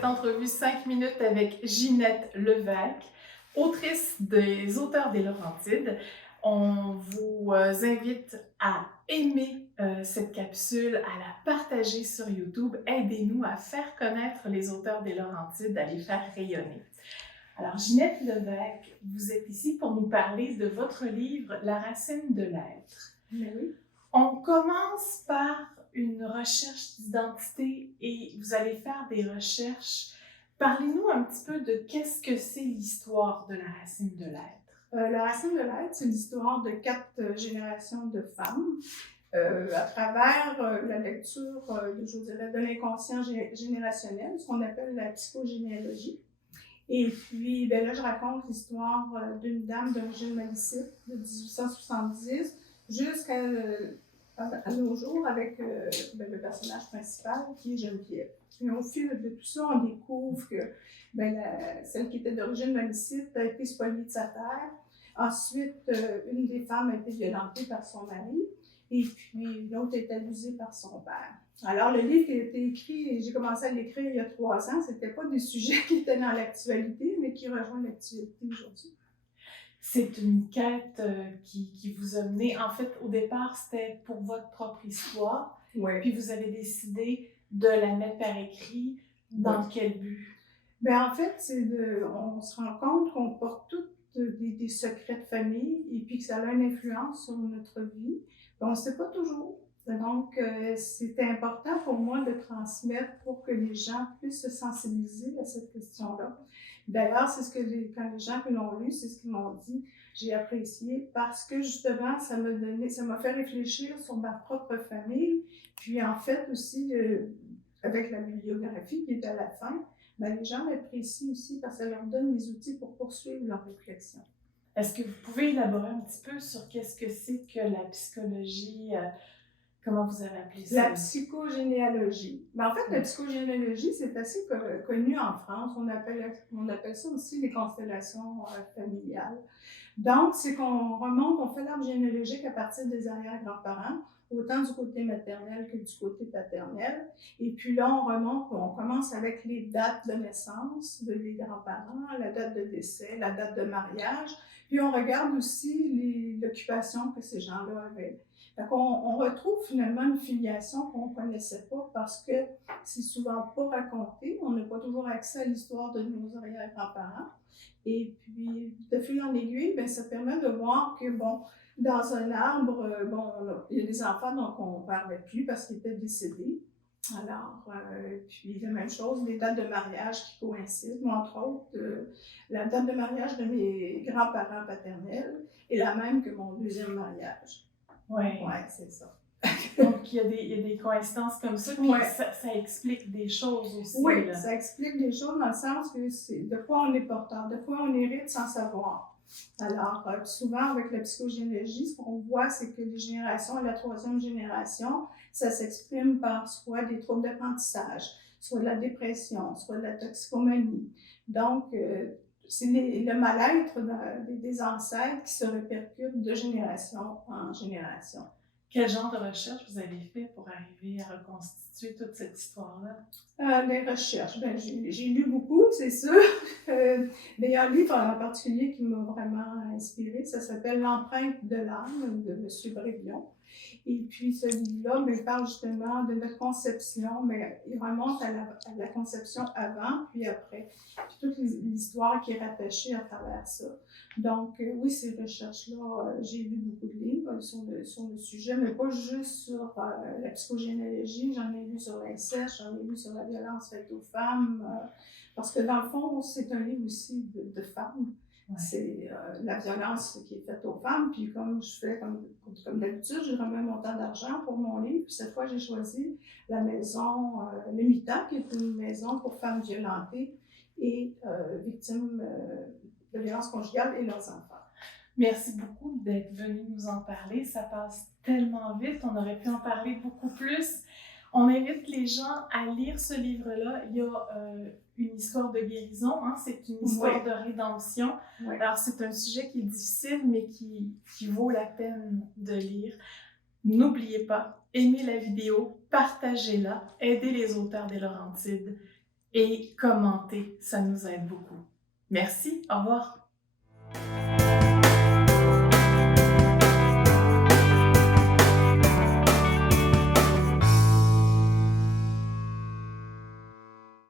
cette entrevue 5 minutes avec Ginette Levesque, autrice des Auteurs des Laurentides. On vous invite à aimer cette capsule, à la partager sur YouTube. Aidez-nous à faire connaître les Auteurs des Laurentides, à les faire rayonner. Alors, Ginette Levesque, vous êtes ici pour nous parler de votre livre « La racine de l'être ». Oui. On commence par une recherche d'identité et vous allez faire des recherches. Parlez-nous un petit peu de qu'est-ce que c'est l'histoire de la racine de l'être. La racine de l'être, c'est l'histoire de 4 générations de femmes à travers la lecture, je dirais, de l'inconscient générationnel, ce qu'on appelle la psychogénéalogie. Et puis, ben là, je raconte l'histoire d'une dame d'origine malicite de 1870 jusqu'à nos jours avec le personnage principal qui est Geneviève. Et au fil de tout ça, on découvre que celle qui était d'origine malicite a été spoliée de sa terre. Ensuite, une des femmes a été violentée par son mari et puis l'autre est abusée par son père. Alors, le livre qui a été écrit, et j'ai commencé à l'écrire il y a 3 ans, c'était pas des sujets qui étaient dans l'actualité, mais qui rejoignent l'actualité aujourd'hui. C'est une quête qui vous a mené. En fait, au départ, c'était pour votre propre histoire. Oui. Puis vous avez décidé de la mettre par écrit. Dans quel but? En fait, on se rend compte qu'on porte tous des secrets de famille et puis que ça a une influence sur notre vie. On ne sait pas toujours. Donc, c'était important pour moi de transmettre pour que les gens puissent se sensibiliser à cette question-là. D'ailleurs, c'est ce que quand les gens qui l'ont lu, c'est ce qu'ils m'ont dit. J'ai apprécié parce que justement, ça m'a fait réfléchir sur ma propre famille. Puis en fait aussi, avec la bibliographie qui est à la fin, les gens l'apprécient aussi parce que ça leur donne des outils pour poursuivre leur réflexion. Est-ce que vous pouvez élaborer un petit peu sur qu'est-ce que c'est que la psychologie, comment vous avez appelé ça? La psychogénéalogie. En fait, la psychogénéalogie, c'est assez connu en France. On appelle ça aussi les constellations familiales. Donc, c'est qu'on remonte, on fait l'arbre généalogique à partir des arrière-grands-parents, autant du côté maternel que du côté paternel. Et puis là, on commence avec les dates de naissance des grands-parents, la date de décès, la date de mariage. Puis on regarde aussi l'occupation que ces gens-là avaient. Donc, on retrouve finalement une filiation qu'on ne connaissait pas parce que c'est souvent pas raconté. On n'a pas toujours accès à l'histoire de nos arrière-grands-parents. Et puis, de fil en aiguille, ça permet de voir que, dans un arbre, il y a des enfants dont on ne parlait plus parce qu'ils étaient décédés. Alors, puis la même chose, les dates de mariage qui coïncident, entre autres, la date de mariage de mes grands-parents paternels est la même que mon deuxième mariage. Oui, c'est ça. Donc, il y a des coïncidences comme ça, puis ça explique des choses aussi. Oui, là. Ça explique des choses dans le sens que c'est de quoi on est porteur, de quoi on hérite sans savoir. Alors, souvent, avec la psychogénéalogie, ce qu'on voit, c'est que les générations, la 3e génération, ça s'exprime par soit des troubles d'apprentissage, soit de la dépression, soit de la toxicomanie. Donc, c'est le mal-être des ancêtres qui se répercute de génération en génération. Quel genre de recherche vous avez fait pour arriver à reconstituer toute cette histoire-là? Les recherches, j'ai lu beaucoup, c'est sûr. Mais il y a un livre en particulier qui m'a vraiment inspirée, ça s'appelle « L'empreinte de l'âme » de M. Brévion. Et puis ce livre-là parle justement de notre conception, mais il remonte à la conception avant puis après, puis toute l'histoire qui est rattachée à travers ça. Donc oui, ces recherches-là, j'ai lu beaucoup de livres sur le sujet, mais pas juste sur la psychogénéalogie, j'en ai lu sur l'inceste, j'en ai lu sur la violence faite aux femmes, parce que dans le fond, c'est un livre aussi de femmes. Ouais. C'est la violence qui est faite aux femmes. Puis comme je fais comme d'habitude, je remets un montant d'argent pour mon livre. Puis cette fois, j'ai choisi la maison Lemita, qui est une maison pour femmes violentées et victimes de violences conjugales et leurs enfants. Merci beaucoup d'être venu nous en parler. Ça passe tellement vite. On aurait pu en parler beaucoup plus. On invite les gens à lire ce livre-là. Il y a une histoire de guérison, hein? C'est une histoire de rédemption. Oui. Alors, c'est un sujet qui est difficile, mais qui vaut la peine de lire. N'oubliez pas, aimez la vidéo, partagez-la, aidez les auteurs des Laurentides. et commentez, ça nous aide beaucoup. Merci, au revoir.